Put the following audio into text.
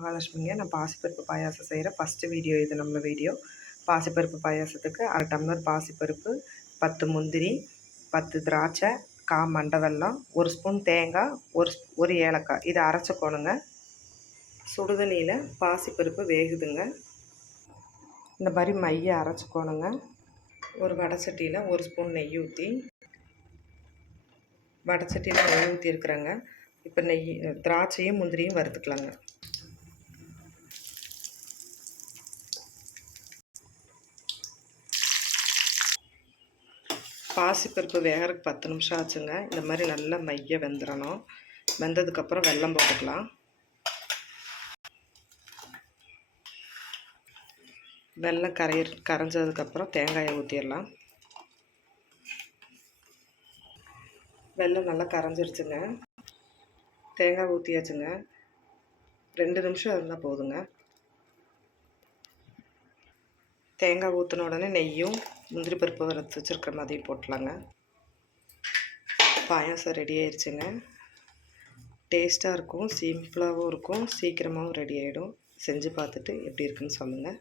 மகாலட்சுமிங்க. நான் பாசிப்பருப்பு பாயாசம் செய்கிற ஃபஸ்ட்டு வீடியோ இது. நம்ம வீடியோ பாசிப்பருப்பு பாயாசத்துக்கு 1/2 டம்ளர் பாசிப்பருப்பு, 10 முந்திரி, 10 திராட்சை, மண்டை வெல்லம், 1 ஸ்பூன் தேங்காய், ஒரு ஏலக்காய், இதை அரைச்சிக்கோணுங்க. சுடுதண்ணியில் பாசிப்பருப்பு வேகுதுங்க. இந்த மாதிரி மையை அரைச்சிக்கோணுங்க. ஒரு வடைச்சட்டியில் 1 ஸ்பூன் நெய் ஊற்றி, வடைச்சட்டியில் நெய் ஊற்றி இருக்கிறேங்க. இப்போ திராட்சையும் முந்திரியும் வறுத்துக்கலாங்க. பாசிப்பருப்பு வேகிறதுக்கு 10 நிமிஷம் ஆச்சுங்க. இந்த மாதிரி நல்லா மைய வெந்துடணும். வெந்ததுக்கப்புறம் வெல்லம் போட்டுக்கலாம். வெல்லம் கரைஞ்சதுக்கப்புறம் தேங்காயை ஊற்றிடலாம். வெல்லம் நல்லா கரைஞ்சிருச்சுங்க. தேங்காய் ஊற்றியாச்சுங்க. 2 நிமிஷம் இருந்தால் போதுங்க. தேங்காய் ஊற்றின உடனே நெய்யும் முந்திரி பருப்பு வறுத்து வச்சுருக்கிற மாதிரியும் போட்டலாங்க. பாயாசம் ரெடி ஆயிடுச்சுங்க. டேஸ்ட்டாக இருக்கும், சிம்பிளாகவும் இருக்கும், சீக்கிரமாகவும் ரெடி ஆகிடும். செஞ்சு பார்த்துட்டு எப்படி இருக்குன்னு சொல்லுங்கள்.